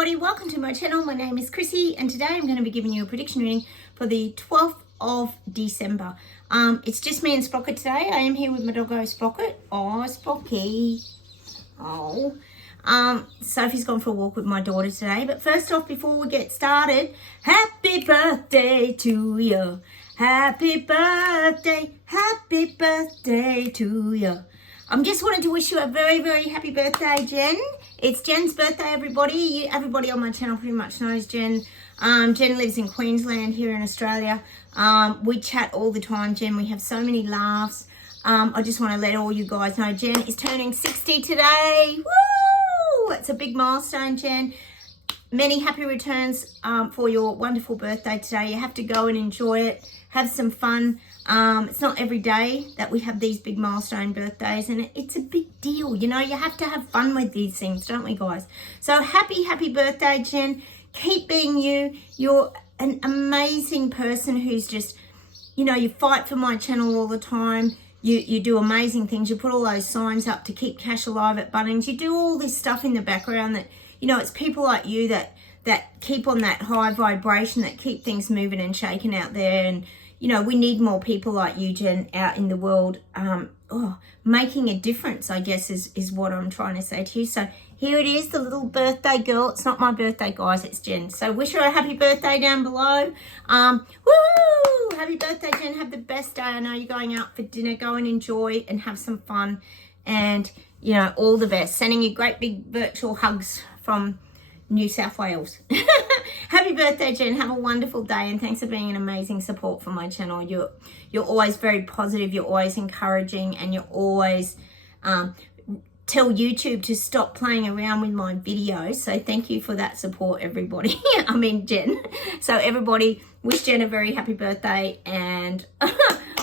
everybody, welcome to my channel. My name is Chrissy and today I'm going to be giving you a prediction reading for the 12th of December. It's just me and Sprocket today. I am here with my doggo Sprocket. Oh, Sprocky. Oh. Sophie's gone for a walk with my daughter today. But first off, before we get started, happy birthday to you. Happy birthday to you. I'm just wanting to wish you a very, very happy birthday, Jen. It's Jen's birthday, everybody. Everybody on my channel pretty much knows Jen. Jen lives in Queensland here in Australia. We chat all the time, Jen. We have so many laughs. I just want to let all you guys know Jen is turning 60 today. Woo! It's a big milestone, Jen. Many happy returns for your wonderful birthday today. You have to go and enjoy it. Have some fun. It's not every day that we have these big milestone birthdays, and it's a big deal. You know, you have to have fun with these things, don't we, guys? So happy birthday, Jen. Keep being you. You're an amazing person who's just, you know, you fight for my channel all the time. You do amazing things. You put all those signs up to keep cash alive at Bunnings. You do all this stuff in the background that, you know, it's people like you that keep on that high vibration, that keep things moving and shaking out there. And, you know, we need more people like you, Jen, out in the world, making a difference, I guess, is what I'm trying to say to you. So here it is, the little birthday girl. It's not my birthday, guys, it's Jen. So wish her a happy birthday down below. Woo! Happy birthday, Jen. Have the best day. I know you're going out for dinner. Go and enjoy and have some fun. And, you know, all the best. Sending you great big virtual hugs from New South Wales. Happy birthday, Jen. Have a wonderful day, and thanks for being an amazing support for my channel. You're always very positive, you're always encouraging, and you're always tell YouTube to stop playing around with my videos. So thank you for that support, everybody. I mean, Jen. So everybody, wish Jen a very happy birthday and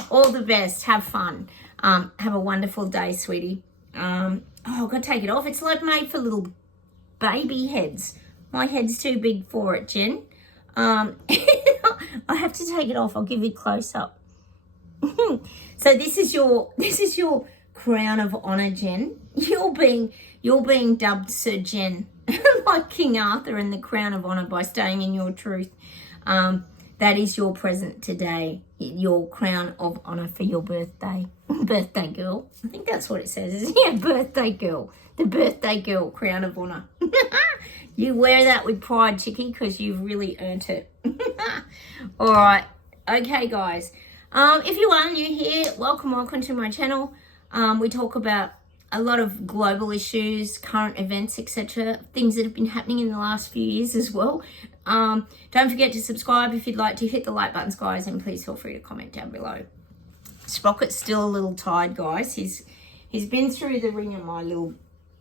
all the best. Have fun. Have a wonderful day, sweetie. Oh, I've got to take it off. It's like made for little baby heads. My head's too big for it, Jen. I have to take it off. I'll give you a close up. So this is your crown of honor, Jen. You're being dubbed Sir Jen, like King Arthur in the crown of honor, by staying in your truth. That is your present today, your crown of honor for your birthday. Birthday girl. I think that's what it says, isn't it? Yeah, birthday girl. The birthday girl crown of honor. You wear that with pride, chickie, because you've really earned it. All right. Okay, guys. If you are new here, welcome to my channel. We talk about a lot of global issues, current events, etc. Things that have been happening in the last few years as well. Don't forget to subscribe if you'd like to. Hit the like buttons, guys, and please feel free to comment down below. Sprocket's still a little tired, guys. He's been through the ringer, my little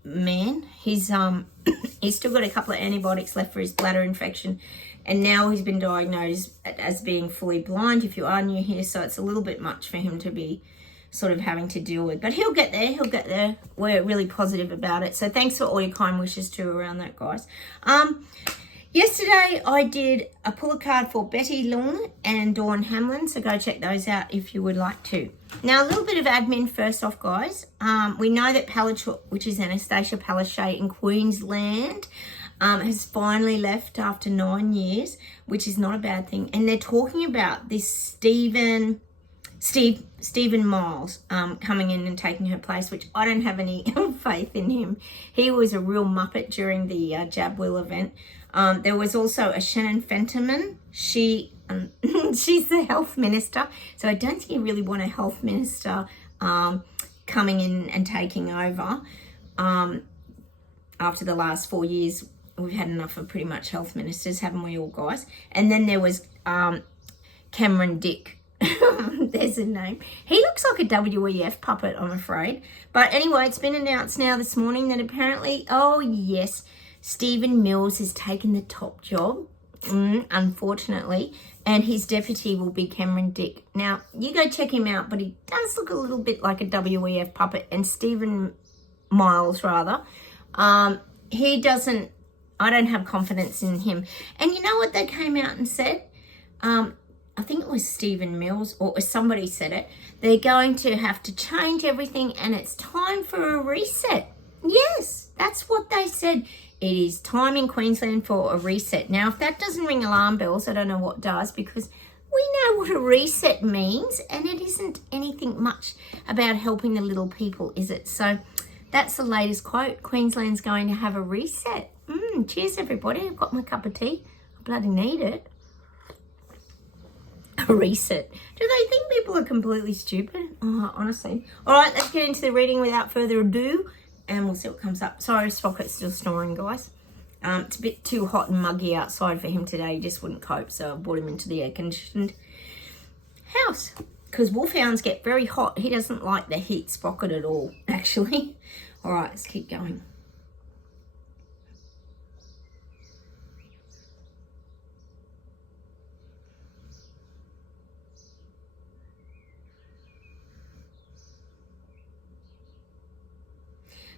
man. He's still got a couple of antibiotics left for his bladder infection, and now he's been diagnosed as being fully blind, if you are new here, so it's a little bit much for him to be sort of having to deal with, but he'll get there. We're really positive about it. So thanks for all your kind wishes too around that, guys. Yesterday I did a pull a card for Betty Lung and Dawn Hamlin, so go check those out if you would like to. Now, a little bit of admin first off, guys. We know that Palaszczuk, which is Anastasia Palaszczuk in Queensland, has finally left after 9 years, which is not a bad thing. And they're talking about this Stephen Miles coming in and taking her place, which I don't have any faith in him. He was a real muppet during the Jabwell event. There was also a Shannon Fentiman. She's the health minister, so I don't think you really want a health minister coming in and taking over. After the last 4 years, we've had enough of pretty much health ministers, haven't we all, guys? And then there was Cameron Dick. There's a name. He looks like a WEF puppet, I'm afraid. But anyway, it's been announced now this morning that apparently, oh yes, Stephen Mills has taken the top job, unfortunately, and his deputy will be Cameron Dick. Now, you go check him out, but he does look a little bit like a WEF puppet, and Stephen Miles, rather. He doesn't, I don't have confidence in him. And you know what they came out and said? I think it was Stephen Mills, or somebody said it. They're going to have to change everything, and it's time for a reset. Yes, that's what they said. It is time in Queensland for a reset. Now, if that doesn't ring alarm bells, I don't know what does, because we know what a reset means, and it isn't anything much about helping the little people, is it? So that's the latest quote. Queensland's going to have a reset. Cheers, everybody. I've got my cup of tea. I bloody need it. A reset. Do they think people are completely stupid? Oh, honestly. All right, let's get into the reading without further ado, and we'll see what comes up. Sorry, Sprocket's still snoring, guys. It's a bit too hot and muggy outside for him today. He just wouldn't cope, so I brought him into the air-conditioned house. Because wolfhounds get very hot. He doesn't like the heat, Sprocket, at all, actually. All right, let's keep going.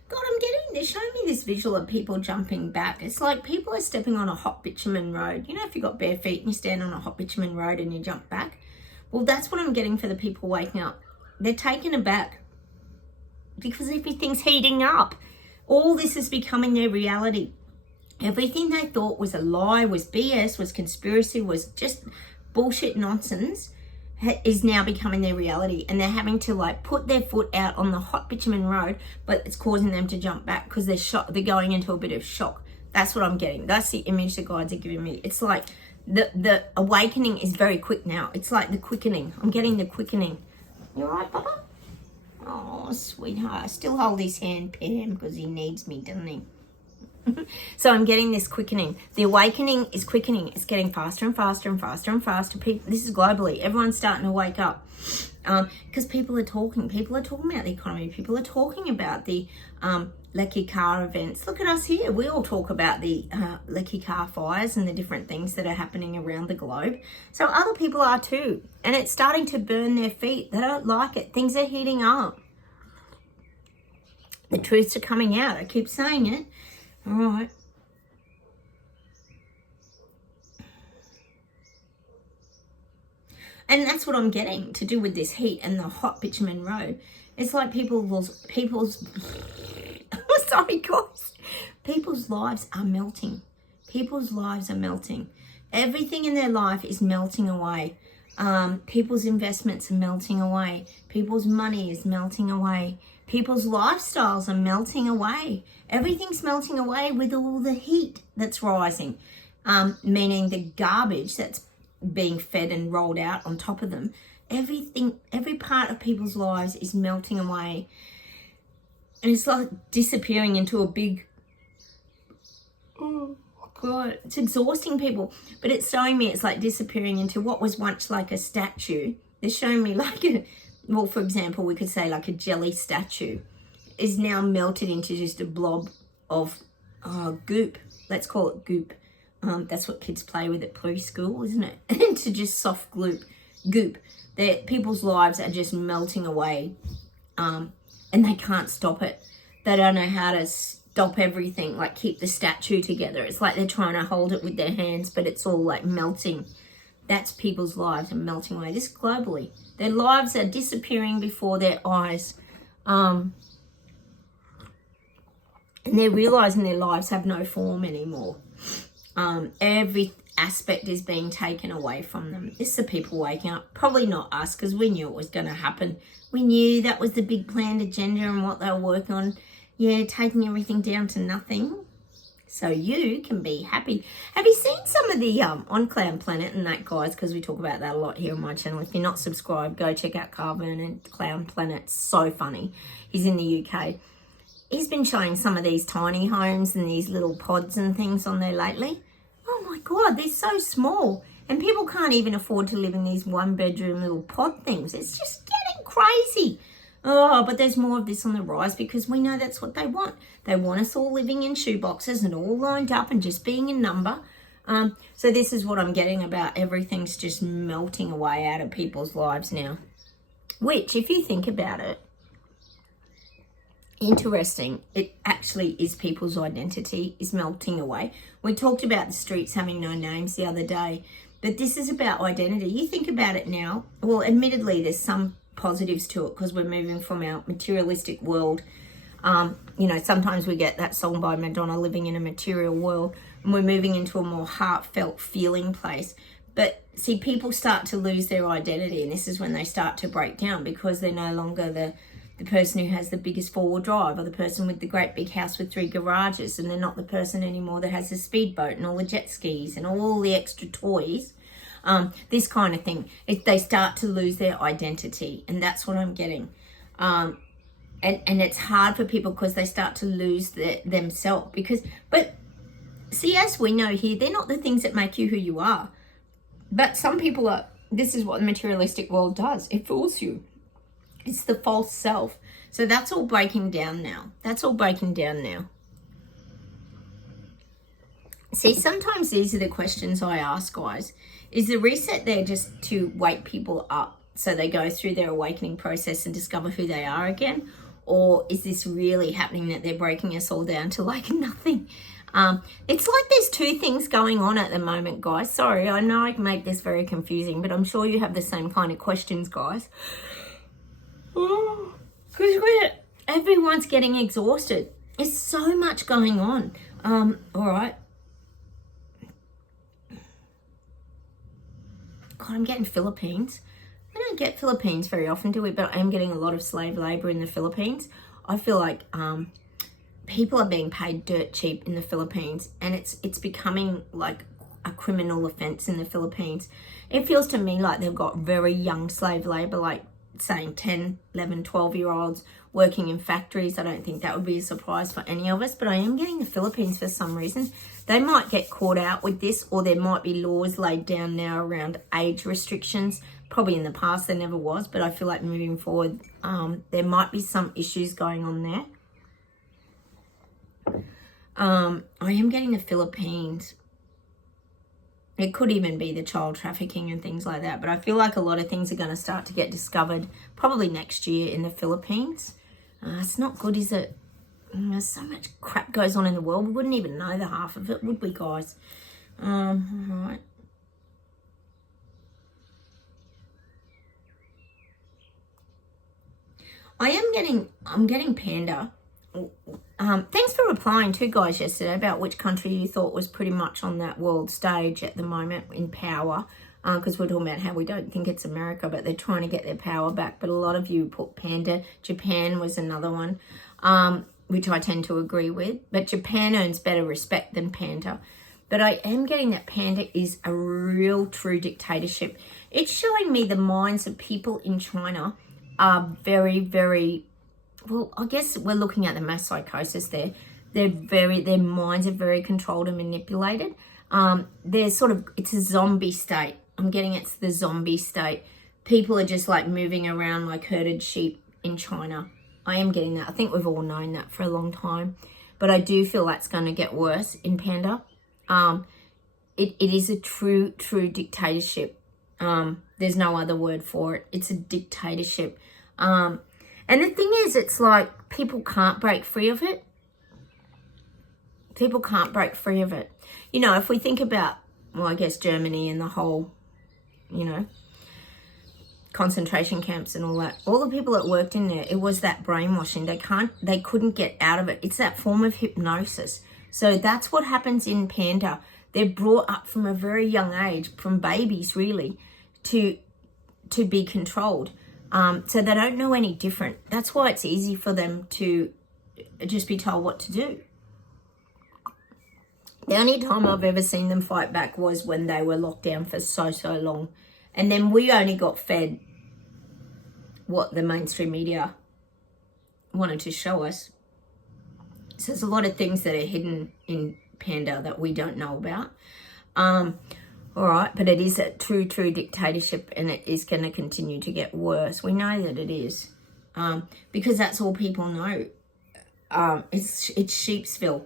God, they're showing me this visual of people jumping back. It's like people are stepping on a hot bitumen road. You know, if you've got bare feet and you stand on a hot bitumen road and you jump back? Well, that's what I'm getting for the people waking up. They're taken aback because everything's heating up. All this is becoming their reality. Everything they thought was a lie, was BS, was conspiracy, was just bullshit nonsense, is now becoming their reality, and they're having to like put their foot out on the hot bitumen road, but it's causing them to jump back because they're going into a bit of shock. That's what I'm getting. That's the image the guides are giving me. It's like the awakening is very quick now. It's like the quickening. I'm getting the quickening. You all right, Papa? Oh, sweetheart. I still hold his hand, pet him, because he needs me, doesn't he? So I'm getting this quickening. The awakening is quickening. It's getting faster and faster and faster and faster. This is globally. Everyone's starting to wake up because people are talking. People are talking about the economy. People are talking about the Lecky car events. Look at us here. We all talk about the Lecky car fires and the different things that are happening around the globe. So other people are too. And it's starting to burn their feet. They don't like it. Things are heating up. The truths are coming out. I keep saying it. All right. And that's what I'm getting to do with this heat and the hot bitumen road. It's like people's sorry guys. People's lives are melting. People's lives are melting. Everything in their life is melting away. People's investments are melting away. People's money is melting away. People's lifestyles are melting away. Everything's melting away with all the heat that's rising, meaning the garbage that's being fed and rolled out on top of them. Everything, every part of people's lives is melting away. And it's like disappearing into a big, oh God, it's exhausting people. But it's showing me it's like disappearing into what was once like a statue. They're showing me like well, for example, we could say like a jelly statue is now melted into just a blob of goop. Let's call it goop. That's what kids play with at preschool, isn't it? Into just soft goop. People's lives are just melting away, and they can't stop it. They don't know how to stop everything, like keep the statue together. It's like they're trying to hold it with their hands, but it's all like melting. That's people's lives are melting away. This globally. Their lives are disappearing before their eyes. And they're realizing their lives have no form anymore. Every aspect is being taken away from them. It's the people waking up. Probably not us, because we knew it was going to happen. We knew that was the big planned agenda and what they were working on. Yeah, taking everything down to nothing. So you can be happy. Have you seen some of the on Clown Planet and that, guys? Because we talk about that a lot here on my channel. If you're not subscribed, go check out Carl Vernon, Clown Planet. It's so funny. He's in the UK. He's been showing some of these tiny homes and these little pods and things on there lately. Oh my God, they're so small. And people can't even afford to live in these one-bedroom little pod things. It's just getting crazy. Oh, but there's more of this on the rise because we know that's what they want. They want us all living in shoeboxes and all lined up and just being a number. So this is what I'm getting about everything's just melting away out of people's lives now. Which, if you think about it, interesting, it actually is people's identity is melting away. We talked about the streets having no names the other day, but this is about identity. You think about it now. Well, admittedly, there's some positives to it because we're moving from our materialistic world Sometimes we get that song by Madonna, living in a material world, and we're moving into a more heartfelt feeling place. But see, people start to lose their identity, and this is when they start to break down, because they're no longer the person who has the biggest four-wheel drive, or the person with the great big house with 3 garages, and they're not the person anymore that has the speedboat and all the jet skis and all the extra toys. This kind of thing. They start to lose their identity, and that's what I'm getting. And it's hard for people because they start to lose themselves. But see, as we know here, they're not the things that make you who you are. But some people are. This is what the materialistic world does. It fools you. It's the false self. So that's all breaking down now. See, sometimes these are the questions I ask, guys. Is the reset there just to wake people up so they go through their awakening process and discover who they are again? Or is this really happening that they're breaking us all down to like nothing? It's like there's 2 things going on at the moment, guys. Sorry, I know I make this very confusing, but I'm sure you have the same kind of questions, guys. Because everyone's getting exhausted. There's so much going on. All right. God, I'm getting Philippines. We don't get Philippines very often, do we? But I am getting a lot of slave labor in the Philippines. I feel like people are being paid dirt cheap in the Philippines, and it's becoming like a criminal offense in the Philippines. It feels to me like they've got very young slave labor, like saying 10, 11, 12-year-olds working in factories. I don't think that would be a surprise for any of us, but I am getting the Philippines for some reason. They might get caught out with this, or there might be laws laid down now around age restrictions. Probably in the past there never was, but I feel like moving forward, there might be some issues going on there. I am getting the Philippines. It could even be the child trafficking and things like that, but I feel like a lot of things are going to start to get discovered probably next year in the Philippines. It's not good, is it? There's so much crap goes on in the world. We wouldn't even know the half of it, would we, guys? All right. I'm getting Panda. Thanks for replying too, guys, yesterday about which country you thought was pretty much on that world stage at the moment in power, because we're talking about how we don't think it's America, but they're trying to get their power back. But a lot of you put Panda. Japan was another one, which I tend to agree with. But Japan earns better respect than Panda. But I am getting that Panda is a real true dictatorship. It's showing me the minds of people in China are very, very... Well, I guess we're looking at the mass psychosis there. Their minds are very controlled and manipulated. It's a zombie state. I'm getting it's the zombie state. People are just like moving around like herded sheep in China. I am getting that. I think we've all known that for a long time. But I do feel that's going to get worse in Panda. It is a true dictatorship. There's no other word for it. It's a dictatorship. And the thing is, it's like people can't break free of it. People can't break free of it. You know, if we think about, well, I guess Germany and the whole, concentration camps and all that, all the people that worked in there, it was that brainwashing. They couldn't get out of it. It's that form of hypnosis. So that's what happens in Panda. They're brought up from a very young age, from babies really, to be controlled. So they don't know any different. That's why it's easy for them to just be told what to do. The only time I've ever seen them fight back was when they were locked down for so long. And then we only got fed what the mainstream media wanted to show us. So there's a lot of things that are hidden in Panda that we don't know about. All right, but it is a true dictatorship, and it is going to continue to get worse. We know that it is, because that's all people know. It's Sheepsville.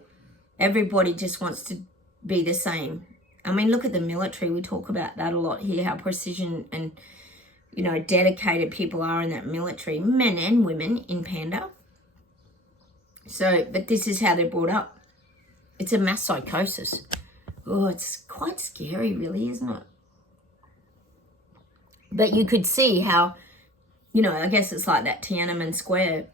Everybody just wants to be the same. I mean, look at the military. We talk about that a lot here, how precision and, dedicated people are in that military, men and women in Panda. So, but this is how they're brought up. It's a mass psychosis. Oh, it's quite scary, really, isn't it? But you could see how, I guess it's like that Tiananmen Square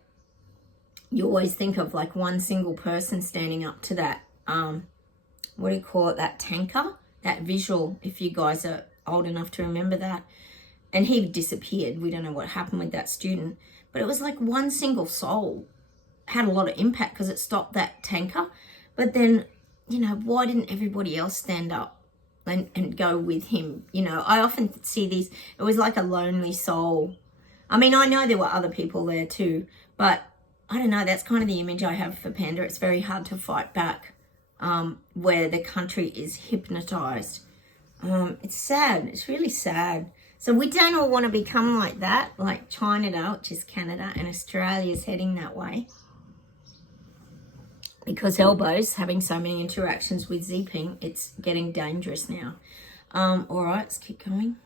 you always think of like one single person standing up to that, what do you call it, that tanker, that visual, if you guys are old enough to remember that. And he disappeared. We don't know what happened with that student. But it was like one single soul had a lot of impact because it stopped that tanker. But then, you know, why didn't everybody else stand up and go with him? You know, I often see these, it was like a lonely soul. I mean, I know there were other people there too, but I don't know, that's kind of the image I have for Panda. It's very hard to fight back where the country is hypnotized. It's sad. It's really sad. So we don't all want to become like that, like China, which is Canada, and Australia's heading that way. Because Elbow's having so many interactions with Xi Jinping, it's getting dangerous now. All right, let's keep going.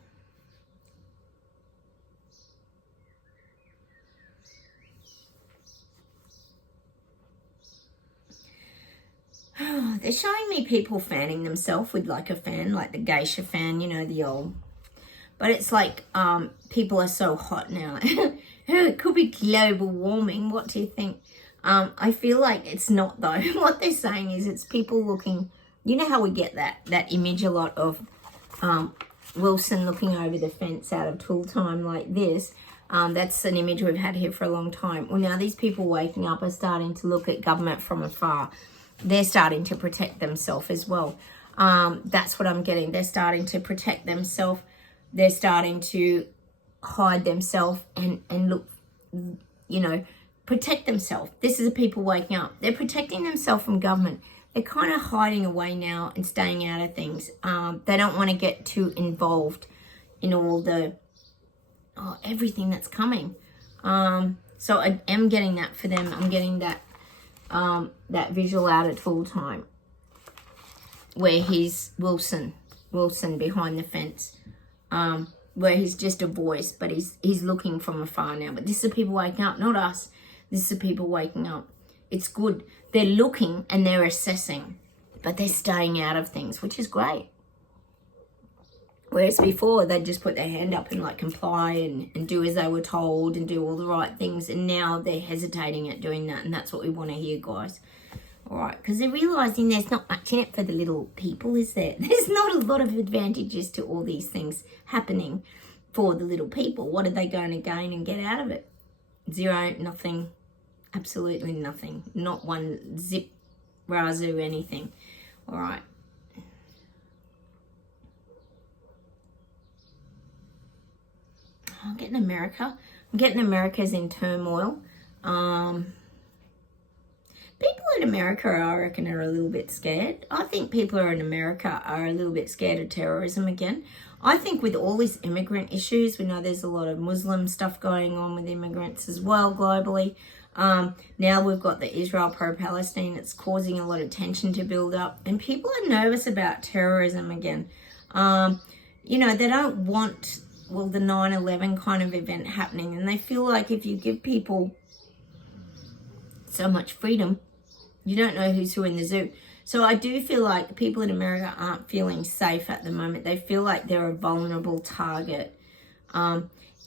They're showing me people fanning themselves with like a fan, like the geisha fan, you know, the old. But it's like people are so hot now. It could be global warming. What do you think? I feel like it's not though. What they're saying is it's people looking, you know how we get that image a lot of Wilson looking over the fence out of Tool Time like this. That's an image we've had here for a long time. Well, now these people waking up are starting to look at government from afar. They're starting to protect themselves as well. That's what I'm getting. They're starting to protect themselves. They're starting to hide themselves and look, you know, protect themselves. This is the people waking up. They're protecting themselves from government. They're kind of hiding away now and staying out of things. They don't want to get too involved in all the, everything that's coming. So I am getting that for them. I'm getting that visual out at full time where he's Wilson behind the fence. Where he's just a voice, but he's looking from afar now. But this is the people waking up, not us. This is the people waking up. It's good. They're looking and they're assessing, but they're staying out of things, which is great. Whereas before, they'd just put their hand up and like comply and do as they were told and do all the right things. And now they're hesitating at doing that. And that's what we want to hear, guys. All right, because they're realising there's not much in it for the little people, is there? There's not a lot of advantages to all these things happening for the little people. What are they going to gain and get out of it? Zero, nothing, absolutely nothing. Not one zip, razoo, anything. All right. I'm getting America. I'm getting America's in turmoil. People in America, I reckon, are a little bit scared. I think people in America are a little bit scared of terrorism again. I think with all these immigrant issues, we know there's a lot of Muslim stuff going on with immigrants as well globally. Now we've got the Israel pro-Palestine. It's causing a lot of tension to build up. And people are nervous about terrorism again. You know, they don't want, well, the 9/11 kind of event happening. And they feel like if you give people so much freedom, you don't know who's who in the zoo. So I do feel like people in America aren't feeling safe at the moment. They feel like they're a vulnerable target.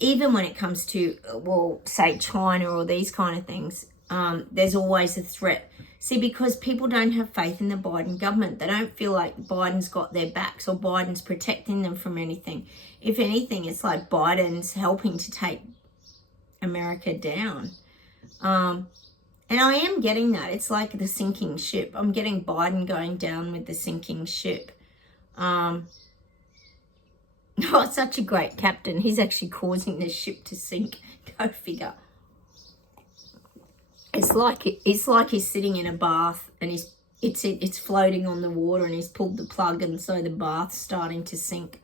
Even when it comes to, well, say China or these kind of things, there's always a threat. See, because people don't have faith in the Biden government. They don't feel like Biden's got their backs or Biden's protecting them from anything. If anything, it's like Biden's helping to take America down. And I am getting that. It's like the sinking ship. I'm getting Biden going down with the sinking ship. Oh, such a great captain. He's actually causing the ship to sink. Go figure. It's like he's sitting in a bath and it's floating on the water and he's pulled the plug and so the bath's starting to sink.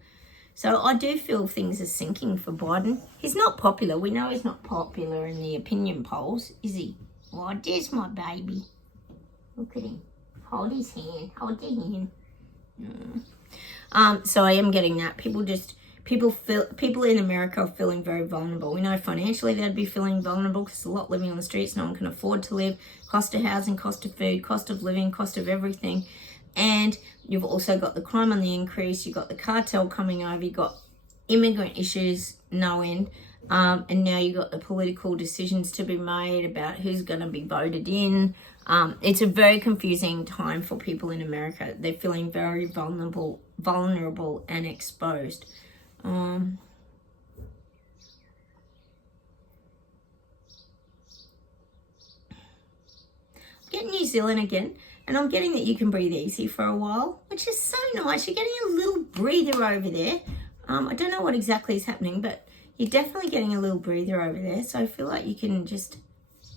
So I do feel things are sinking for Biden. He's not popular. We know he's not popular in the opinion polls, is he? Oh, there's my baby. Look at him. Hold his hand. Hold your hand. So I am getting that. People in America are feeling very vulnerable. We know financially they'd be feeling vulnerable because there's a lot living on the streets. No one can afford to live. Cost of housing, cost of food, cost of living, cost of everything. And you've also got the crime on the increase. You've got the cartel coming over. You've got immigrant issues, no end. And now you've got the political decisions to be made about who's going to be voted in. It's a very confusing time for people in America. They're feeling very vulnerable and exposed. Get New Zealand again, and I'm getting that you can breathe easy for a while, which is so nice. You're getting a little breather over there. I don't know what exactly is happening, but you're definitely getting a little breather over there. So I feel like you can just,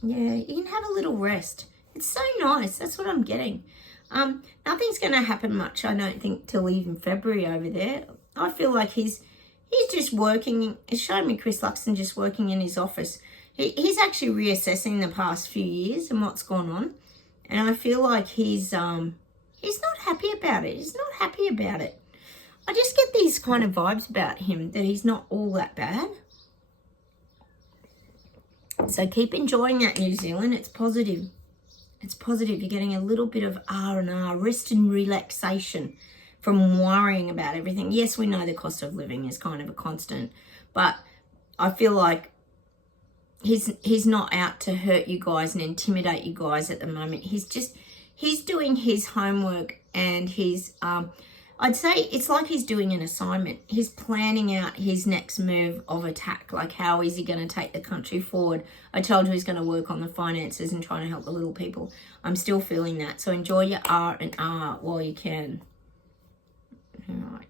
you can have a little rest. It's so nice. That's what I'm getting. Nothing's going to happen much, I don't think, till even February over there. I feel like he's just working. It's showing me Chris Luxon just working in his office. He's actually reassessing the past few years and what's gone on. And I feel like he's not happy about it. He's not happy about it. I just get these kind of vibes about him, that he's not all that bad. So keep enjoying that, New Zealand. It's positive. It's positive. You're getting a little bit of R&R, rest and relaxation from worrying about everything. Yes, we know the cost of living is kind of a constant, but I feel like he's not out to hurt you guys and intimidate you guys at the moment. He's doing his homework, and I'd say it's like he's doing an assignment. He's planning out his next move of attack, like how is he going to take the country forward. I told you he's going to work on the finances and trying to help the little people. I'm still feeling that. So enjoy your R&R while you can. All right.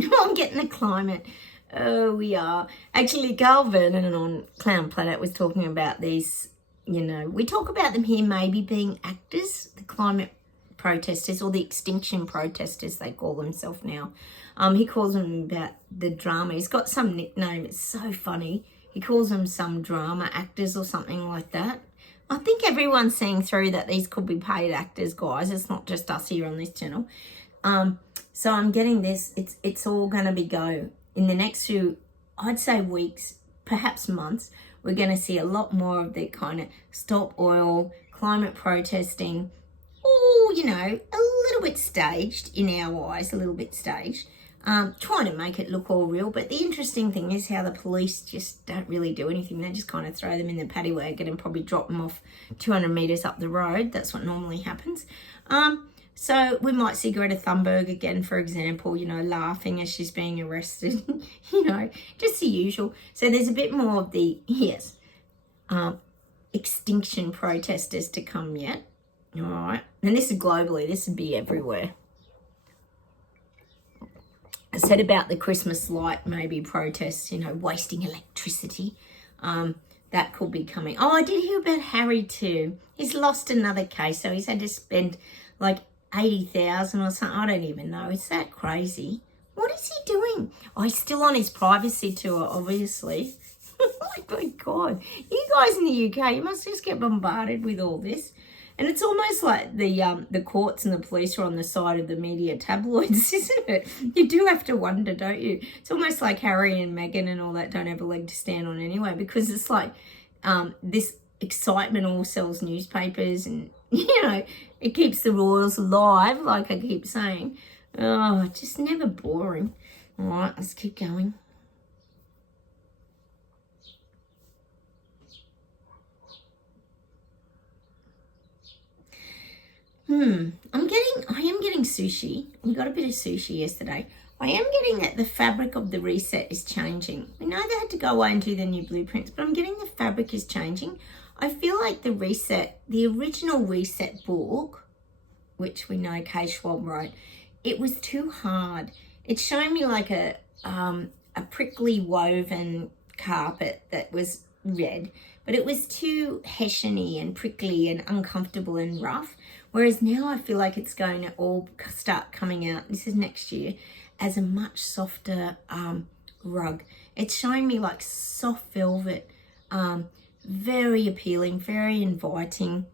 I'm getting the climate. Oh, we are. Actually, Carl Vernon on Clown Planet was talking about these, we talk about them here maybe being actors, the climate protesters, or the extinction protesters, they call themselves now. He calls them about the drama. He's got some nickname. It's so funny. He calls them some drama actors or something like that. I think everyone's seeing through that these could be paid actors, guys. It's not just us here on this channel. So I'm getting this. It's all going to be go. In the next few, I'd say weeks, perhaps months, we're going to see a lot more of the kind of stop oil, climate protesting. Oh, a little bit staged in our eyes, a little bit staged. Trying to make it look all real. But the interesting thing is how the police just don't really do anything. They just kind of throw them in the paddy wagon and probably drop them off 200 metres up the road. That's what normally happens. So we might see Greta Thunberg again, for example, laughing as she's being arrested, just the usual. So there's a bit more of the, extinction protesters to come yet. All right. And this is globally. This would be everywhere. I said about the Christmas light, maybe protests, wasting electricity. That could be coming. Oh, I did hear about Harry too. He's lost another case, so he's had to spend like 80,000 or something. I don't even know. Is that crazy? What is he doing? Oh, he's still on his privacy tour, obviously. Oh my God. You guys in the UK, you must just get bombarded with all this. And it's almost like the courts and the police are on the side of the media tabloids, isn't it? You do have to wonder, don't you? It's almost like Harry and Meghan and all that don't have a leg to stand on anyway, because it's like this excitement all sells newspapers, and, it keeps the royals alive, like I keep saying. Oh, just never boring. All right, let's keep going. I am getting sushi. We got a bit of sushi yesterday. I am getting that the fabric of the reset is changing. We know they had to go away and do the new blueprints, but I'm getting the fabric is changing. I feel like the reset, the original reset book, which we know Kay Schwab wrote, it was too hard. It's showing me like a prickly woven carpet that was red, but it was too hessian-y and prickly and uncomfortable and rough. Whereas now I feel like it's going to all start coming out, this is next year, as a much softer rug. It's showing me like soft velvet, very appealing, very inviting.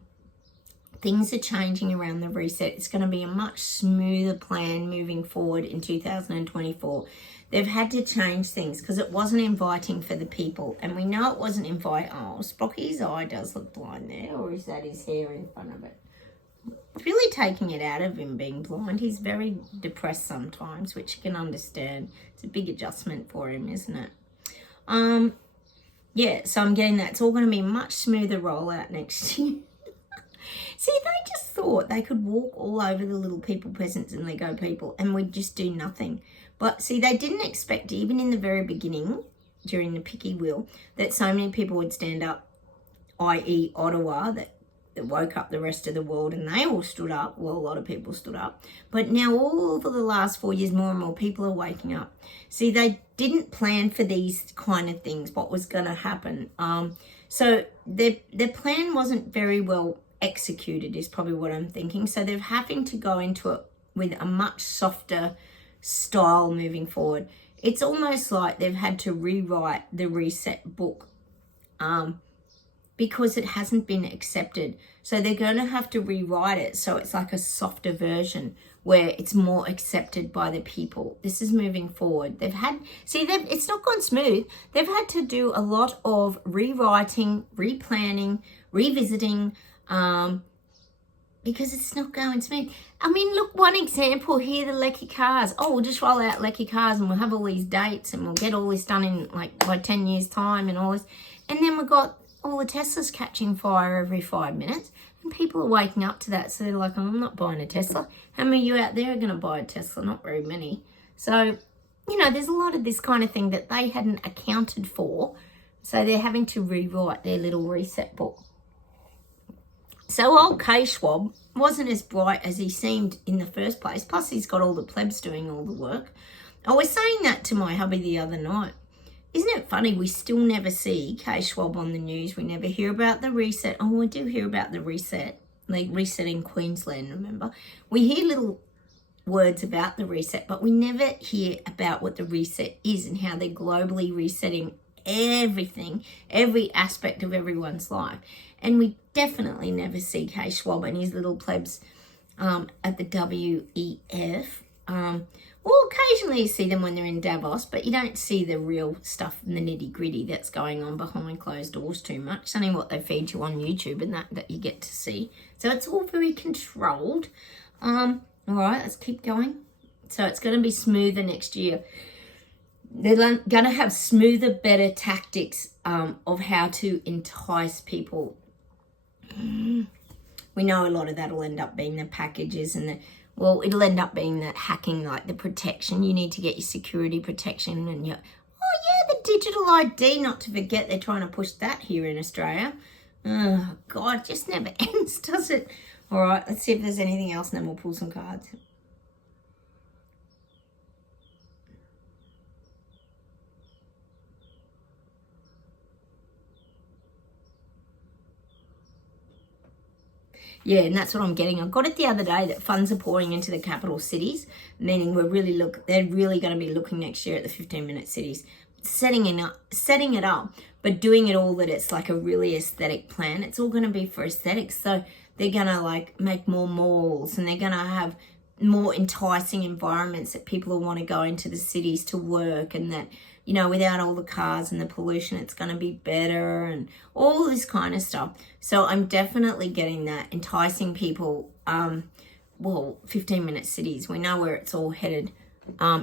Things are changing around the reset. It's going to be a much smoother plan moving forward in 2024. They've had to change things because it wasn't inviting for the people. And we know it wasn't inviting. Oh, Sprocky's eye does look blind there. Or is that his hair in front of it? It's really taking it out of him being blind. He's very depressed sometimes, which you can understand. It's a big adjustment for him, isn't it? Yeah, so I'm getting that. It's all going to be a much smoother rollout next year. See, they just thought they could walk all over the little people, peasants and Lego people, and we'd just do nothing. But see, they didn't expect, even in the very beginning, during the picky wheel, that so many people would stand up, i.e. Ottawa, that woke up the rest of the world, and they all stood up. Well, a lot of people stood up. But now all over the last 4 years, more and more people are waking up. See, they didn't plan for these kind of things, what was going to happen. So their plan wasn't very well executed, is probably what I'm thinking. So they're having to go into it with a much softer style moving forward. It's almost like they've had to rewrite the reset book because it hasn't been accepted. So they're going to have to rewrite it so it's like a softer version where it's more accepted by the people. This is moving forward. It's not gone smooth. They've had to do a lot of rewriting, replanning, revisiting, because it's not going smooth. I mean, look, one example here, the Lecky cars. Oh, we'll just roll out Lecky cars and we'll have all these dates and we'll get all this done in like by 10 years time and all this. And then we've got all the Teslas catching fire every 5 minutes and people are waking up to that. So they're like, oh, I'm not buying a Tesla. How many of you out there are going to buy a Tesla? Not very many. So, you know, there's a lot of this kind of thing that they hadn't accounted for. So they're having to rewrite their little reset book. So old K. Schwab wasn't as bright as he seemed in the first place. Plus, he's got all the plebs doing all the work. I was saying that to my hubby the other night. Isn't it funny? We still never see K. Schwab on the news. We never hear about the reset. Oh, we do hear about the reset, like resetting Queensland, remember? We hear little words about the reset, but we never hear about what the reset is and how they're globally resetting everything, every aspect of everyone's life. And we definitely never see K. Schwab and his little plebs at the WEF. Well, occasionally you see them when they're in Davos, but you don't see the real stuff and the nitty gritty that's going on behind closed doors too much. It's only what they feed you on YouTube and that you get to see. So it's all very controlled. All right, let's keep going. So it's going to be smoother next year. They're going to have smoother, better tactics of how to entice people. We know a lot of that will end up being the packages and it'll end up being the hacking, like the protection. You need to get your security protection and the digital ID, not to forget they're trying to push that here in Australia. Oh, God, it just never ends, does it? All right, let's see if there's anything else and then we'll pull some cards. Yeah, and that's what I'm getting. I got it the other day that funds are pouring into the capital cities, meaning they're really going to be looking next year at the 15-minute cities, setting it up, but doing it all that it's like a really aesthetic plan. It's all going to be for aesthetics. So they're going to like make more malls and they're going to have more enticing environments that people will want to go into the cities to work, and that, you know, without all the cars and the pollution, it's going to be better and all this kind of stuff. So I'm definitely getting that, enticing people. 15-minute cities. We know where it's all headed,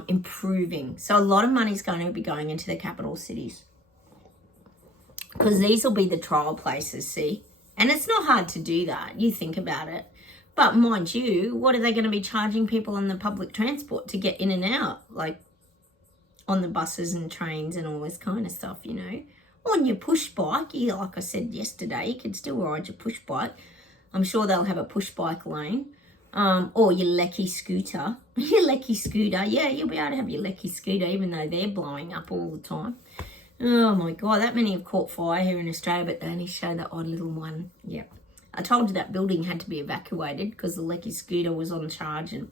improving. So a lot of money's going to be going into the capital cities because these will be the trial places, see? And it's not hard to do that. You think about it. But mind you, what are they going to be charging people on the public transport to get in and out? Like on the buses and trains and all this kind of stuff, you know. On your push bike, like I said yesterday, you can still ride your push bike. I'm sure they'll have a push bike lane. Or your Lecky scooter. Your Lecky scooter. Yeah, you'll be able to have your Lecky scooter even though they're blowing up all the time. Oh my God, that many have caught fire here in Australia, but they only show the odd little one. Yeah. I told you that building had to be evacuated because the Lecky scooter was on charge. And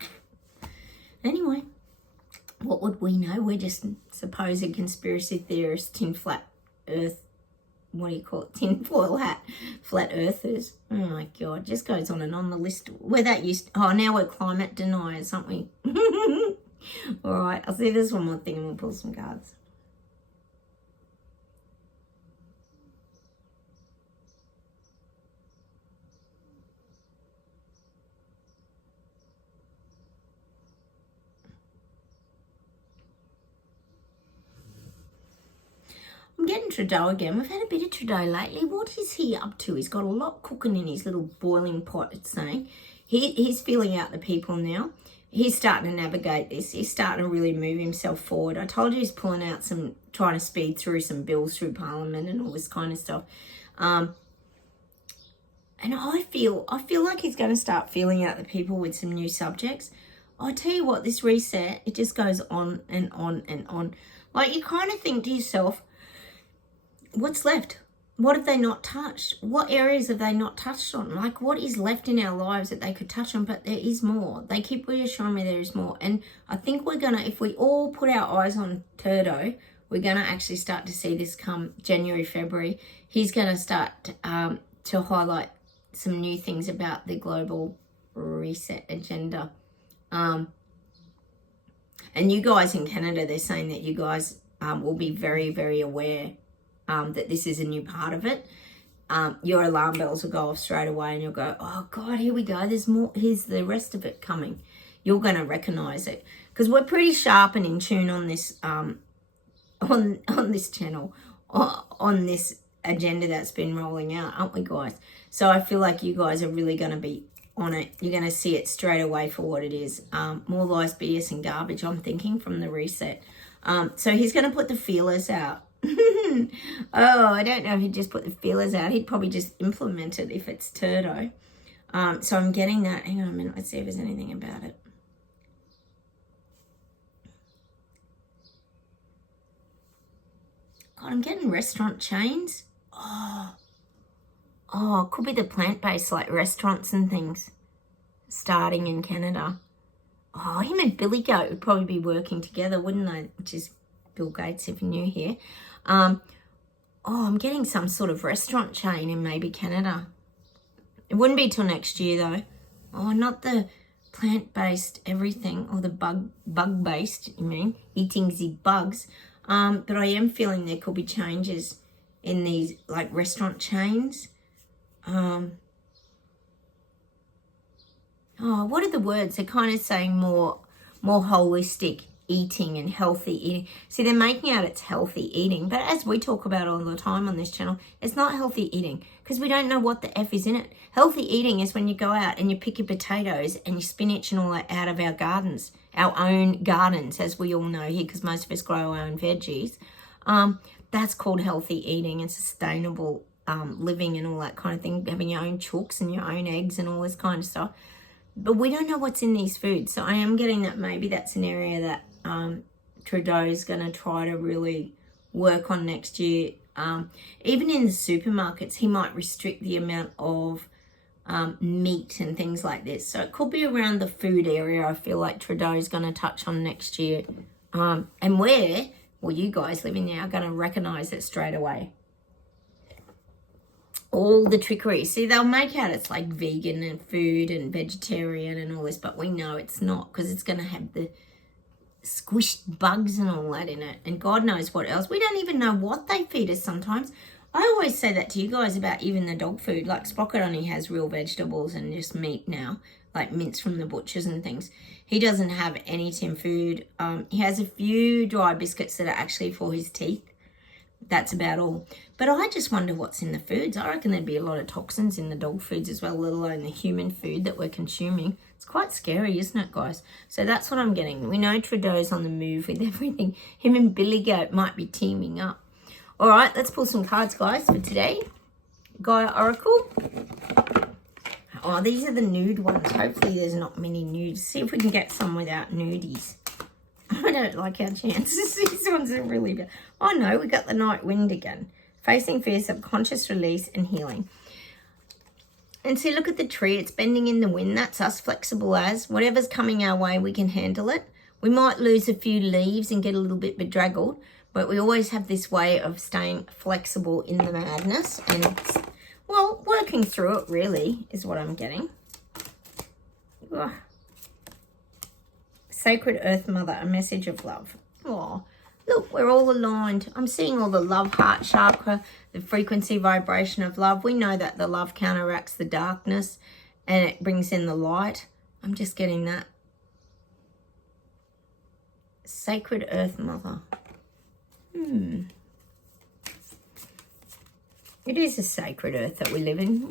anyway, what would we know? We're just supposed conspiracy theorists, tin foil hat, flat earthers. Oh my God, just goes on and on the list. Now we're climate deniers, aren't we? All right, I'll see this one more thing and we'll pull some cards. I'm getting Trudeau again. We've had a bit of Trudeau lately. What is he up to? He's got a lot cooking in his little boiling pot, it's saying. He's feeling out the people now. He's starting to navigate this. He's starting to really move himself forward. I told you he's pulling out trying to speed through some bills through Parliament and all this kind of stuff. And I feel like he's going to start feeling out the people with some new subjects. I tell you what, this reset, it just goes on and on and on. Like, you kind of think to yourself, what's left? What have they not touched? What areas have they not touched on? Like, what is left in our lives that they could touch on? But there is more. They keep reassuring me there is more. And I think we're going to, if we all put our eyes on Turdo, we're going to actually start to see this come January, February. He's going to start to highlight some new things about the global reset agenda. And you guys in Canada, they're saying that you guys will be very, very aware that this is a new part of it. Your alarm bells will go off straight away and you'll go, oh God, here we go. There's more. Here's the rest of it coming. You're going to recognize it because we're pretty sharp and in tune on this, on this channel, on this agenda that's been rolling out, aren't we, guys? So I feel like you guys are really going to be on it. You're going to see it straight away for what it is. More lies, BS and garbage, I'm thinking, from the reset. So he's going to put the feelers out. Oh, I don't know if he'd just put the feelers out. He'd probably just implement it if it's Turdo. So I'm getting that. Hang on a minute. Let's see if there's anything about it. God, I'm getting restaurant chains. Oh, it could be the plant-based, like restaurants and things starting in Canada. Oh, him and Billy Goat would probably be working together, wouldn't they? Which is Bill Gates, if you're new here. I'm getting some sort of restaurant chain in maybe Canada. It wouldn't be till next year, though. Oh, not the plant-based everything, or the bug-based, you mean, eating the bugs. But I am feeling there could be changes in these, like, restaurant chains. What are the words? They're kind of saying more holistic eating and healthy eating. See, they're making out it's healthy eating, but as we talk about all the time on this channel, it's not healthy eating because we don't know what the F is in it. Healthy eating is when you go out and you pick your potatoes and your spinach and all that out of our gardens, our own gardens, as we all know here, because most of us grow our own veggies. That's called healthy eating and sustainable living and all that kind of thing, having your own chooks and your own eggs and all this kind of stuff. But we don't know what's in these foods. So I am getting that maybe that's an area that Trudeau's going to try to really work on next year. Even in the supermarkets, he might restrict the amount of meat and things like this. So it could be around the food area, I feel like Trudeau's going to touch on next year. And where, well, you guys living there are going to recognise it straight away. All the trickery. See, they'll make out it's like vegan and food and vegetarian and all this, but we know it's not because it's going to have the squished bugs and all that in it. And God knows what else. We don't even know what they feed us sometimes. I always say that to you guys about even the dog food. Like Sprocket only has real vegetables and just meat now, like mince from the butchers and things. He doesn't have any tin food. He has a few dry biscuits that are actually for his teeth. That's about all. But I just wonder what's in the foods. I reckon there'd be a lot of toxins in the dog foods as well, let alone the human food that we're consuming. It's quite scary, isn't it, guys? So that's what I'm getting. We know Trudeau's on the move with everything. Him and Billy Goat might be teaming up. All right, let's pull some cards, guys, for today. Gaia Oracle. Oh, these are the nude ones. Hopefully there's not many nudes. See if we can get some without nudies. I don't like our chances. These ones are really bad. Oh no, we got the Night Wind again. Facing fear, subconscious release and healing. And see, look at the tree. It's bending in the wind. That's us, flexible as. Whatever's coming our way, we can handle it. We might lose a few leaves and get a little bit bedraggled, but we always have this way of staying flexible in the madness. And, well, working through it really is what I'm getting. Ugh. Sacred Earth Mother, a message of love. Oh, look, we're all aligned. I'm seeing all the love heart chakra, the frequency vibration of love. We know that the love counteracts the darkness and it brings in the light. I'm just getting that. Sacred Earth Mother. It is a sacred earth that we live in.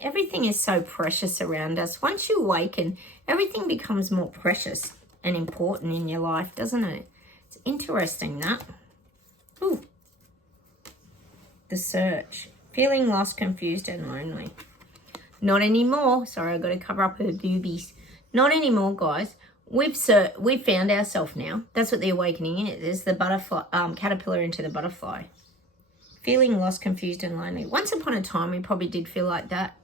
Everything is so precious around us. Once you awaken, everything becomes more precious and important in your life, doesn't it? It's interesting, that. Ooh. The Search. Feeling lost, confused, and lonely. Not anymore. Sorry, I've got to cover up her boobies. Not anymore, guys. We've found ourselves now. That's what the awakening is. It's the butterfly, caterpillar into the butterfly. Feeling lost, confused, and lonely. Once upon a time, we probably did feel like that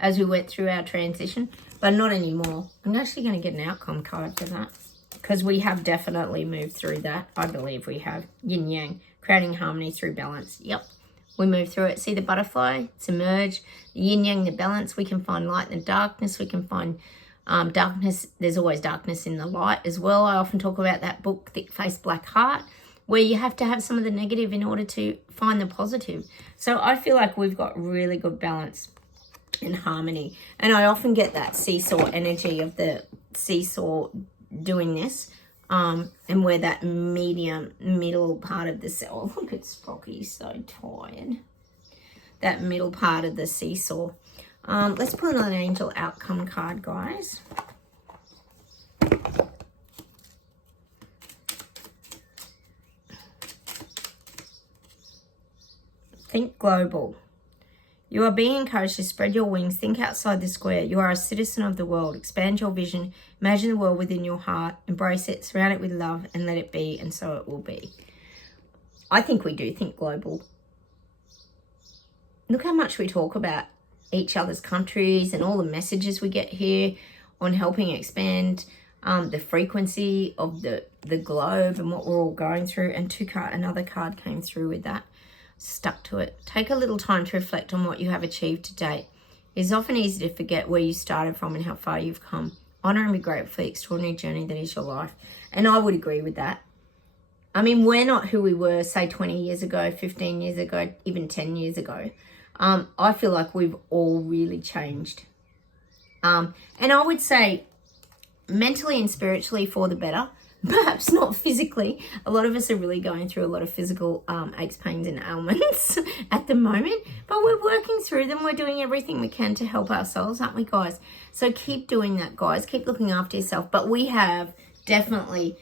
as we went through our transition, but not anymore. I'm actually going to get an outcome card for that because we have definitely moved through that. I believe we have. Yin yang, creating harmony through balance. Yep, we move through it. See the butterfly? It's emerged. The yin yang, the balance. We can find light in the darkness. We can find darkness. There's always darkness in the light as well. I often talk about that book, Thick Face, Black Heart, where you have to have some of the negative in order to find the positive. So I feel like we've got really good balance and harmony. And I often get that seesaw energy of the seesaw doing this. And where that middle part of the cell. Oh, look at Sprocky, so tired. That middle part of the seesaw. Let's put an angel outcome card, guys. Think global. You are being encouraged to spread your wings, think outside the square. You are a citizen of the world. Expand your vision. Imagine the world within your heart. Embrace it, surround it with love, and let it be, and so it will be. I think we do think global. Look how much we talk about each other's countries and all the messages we get here on helping expand the frequency of the globe and what we're all going through. And another card came through with that. Stuck to it. Take a little time to reflect on what you have achieved to date. It is often easy to forget where you started from and how far you've come. Honour and be grateful for the extraordinary journey that is your life. And I would agree with that. I mean, we're not who we were, say, 20 years ago, 15 years ago, even 10 years ago. I feel like we've all really changed. And I would say mentally and spiritually for the better. Perhaps not physically. A lot of us are really going through a lot of physical aches, pains and ailments at the moment. But we're working through them. We're doing everything we can to help ourselves, aren't we, guys? So keep doing that, guys. Keep looking after yourself. But we have definitely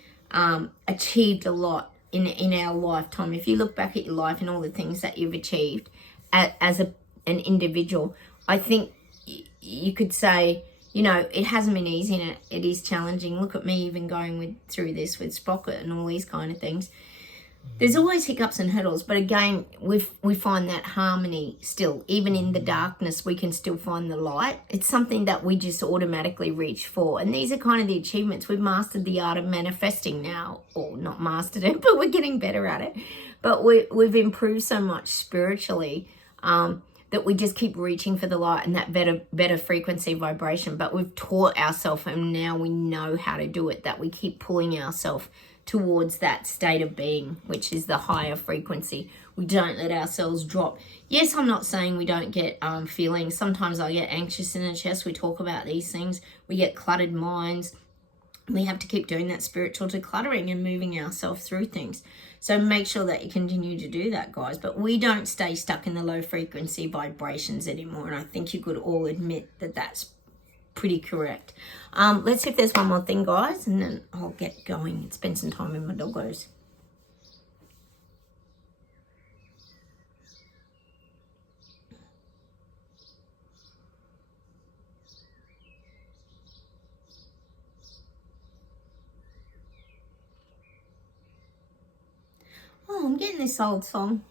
achieved a lot in our lifetime. If you look back at your life and all the things that you've achieved as an individual, I think you could say, you know, it hasn't been easy and it is challenging. Look at me even going through this with Sprocket and all these kind of things. There's always hiccups and hurdles, but again, we find that harmony still. Even in the darkness, we can still find the light. It's something that we just automatically reach for. And these are kind of the achievements. We've mastered the art of manifesting now, or not mastered it, but we're getting better at it. But we've improved so much spiritually that we just keep reaching for the light and that better frequency vibration. But we've taught ourselves and now we know how to do it, that we keep pulling ourselves towards that state of being, which is the higher frequency. We don't let ourselves drop. Yes, I'm not saying we don't get feelings. Sometimes I get anxious in the chest. We talk about these things. We get cluttered minds. We have to keep doing that spiritual decluttering and moving ourselves through things. So make sure that you continue to do that, guys. But we don't stay stuck in the low frequency vibrations anymore. And I think you could all admit that that's pretty correct. Let's see if there's one more thing, guys. And then I'll get going and spend some time with my doggos. Oh, I'm getting this old song.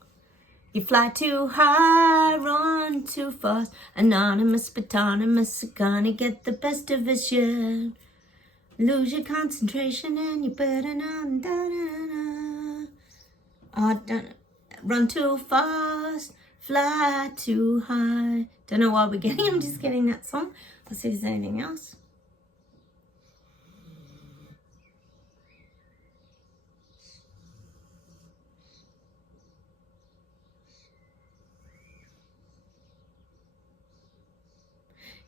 You fly too high, run too fast. Anonymous, autonomous, gonna get the best of us, yeah. Lose your concentration and you better not. Run too fast, fly too high. Don't know why we're getting. I'm just getting that song. Let's see if there's anything else.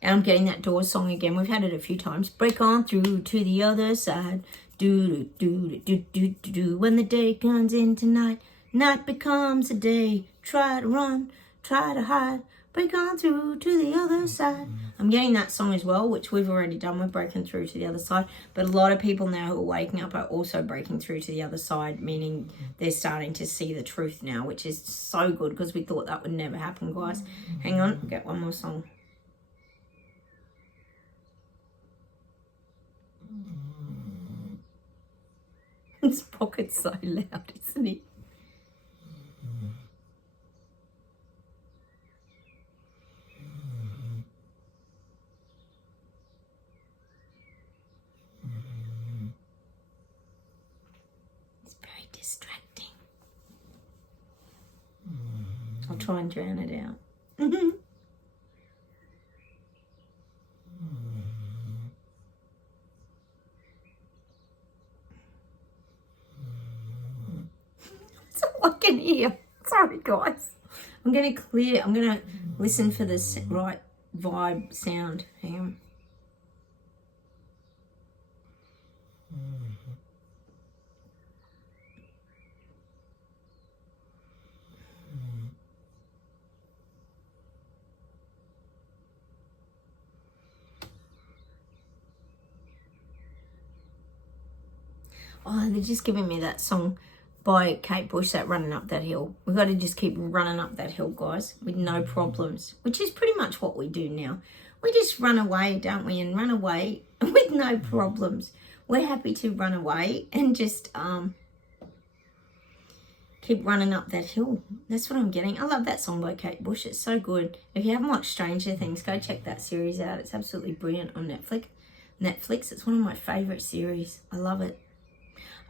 And I'm getting that Doors song again. We've had it a few times. Break on through to the other side. Do do do do do do do. When the day comes in tonight. Night becomes a day. Try to run, try to hide. Break on through to the other side. I'm getting that song as well, which we've already done. We're breaking through to the other side. But a lot of people now who are waking up are also breaking through to the other side, meaning they're starting to see the truth now, which is so good because we thought that would never happen, guys. Hang on, we'll get one more song. This pocket's so loud, isn't it? It's very distracting. I'll try and drown it out. That's all I can hear. Sorry, guys. I'm going to listen for this right vibe sound. Hang on. Oh, they're just giving me that song by Kate Bush, that Running Up That Hill. We've got to just keep running up that hill, guys, with no problems, which is pretty much what we do now. We just run away, don't we? And run away with no problems. We're happy to run away and just keep running up that hill. That's what I'm getting. I love that song by Kate Bush. It's so good. If you haven't watched Stranger Things, go check that series out. It's absolutely brilliant on Netflix. It's one of my favourite series. I love it.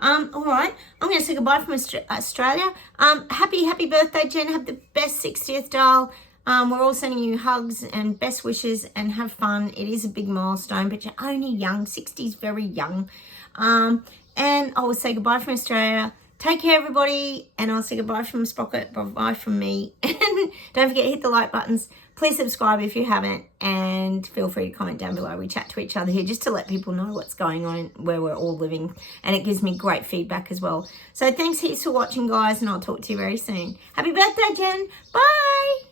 All right, I'm going to say goodbye from Australia. Happy birthday, Jen. Have the best 60th dial. We're all sending you hugs and best wishes and have fun. It is a big milestone, but you're only young. 60 is very young. And I will say goodbye from Australia. Take care, everybody. And I'll say goodbye from Sprocket. Bye from me. And don't forget, hit the like buttons. Please subscribe if you haven't. And feel free to comment down below. We chat to each other here just to let people know what's going on where we're all living. And it gives me great feedback as well. So thanks heaps for watching, guys. And I'll talk to you very soon. Happy birthday, Jen. Bye.